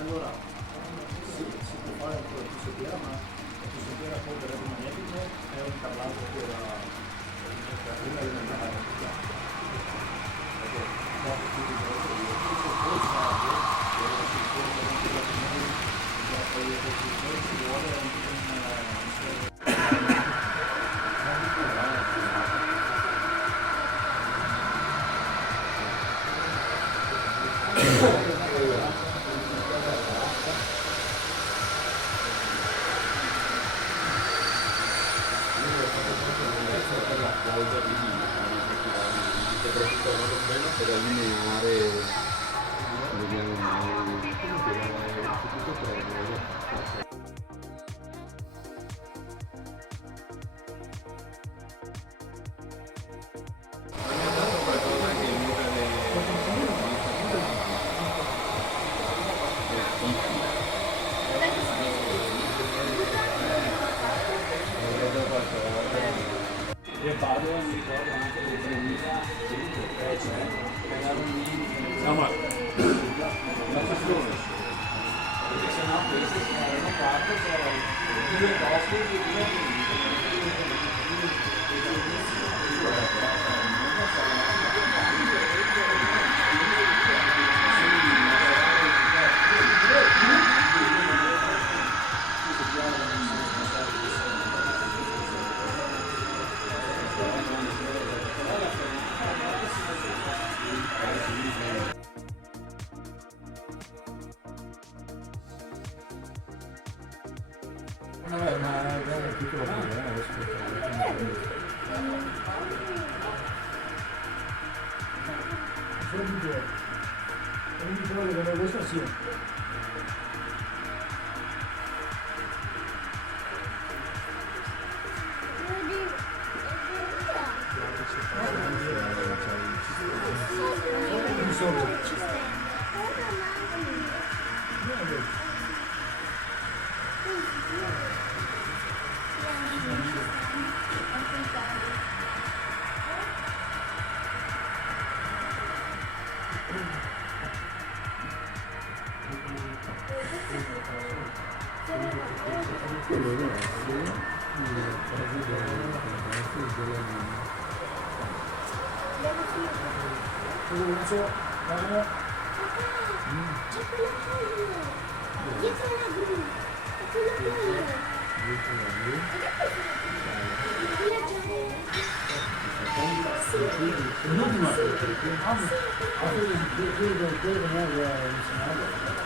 Allora, sì, si può fare ancora più sopra, ma più sopra può per magnifico è un parlato per prima di andare a perché dopo più di volta poi si vuole per allineare vediamo tutto io parlo e mi ricordo anche le 3000 No, ma la questione perché sennò queste erano parte c'erano due costi di ma è un piccolo problema adesso. solo di due. Ogni giorno che vedo questo sì. L'ultima, quello che mi aveva insegnato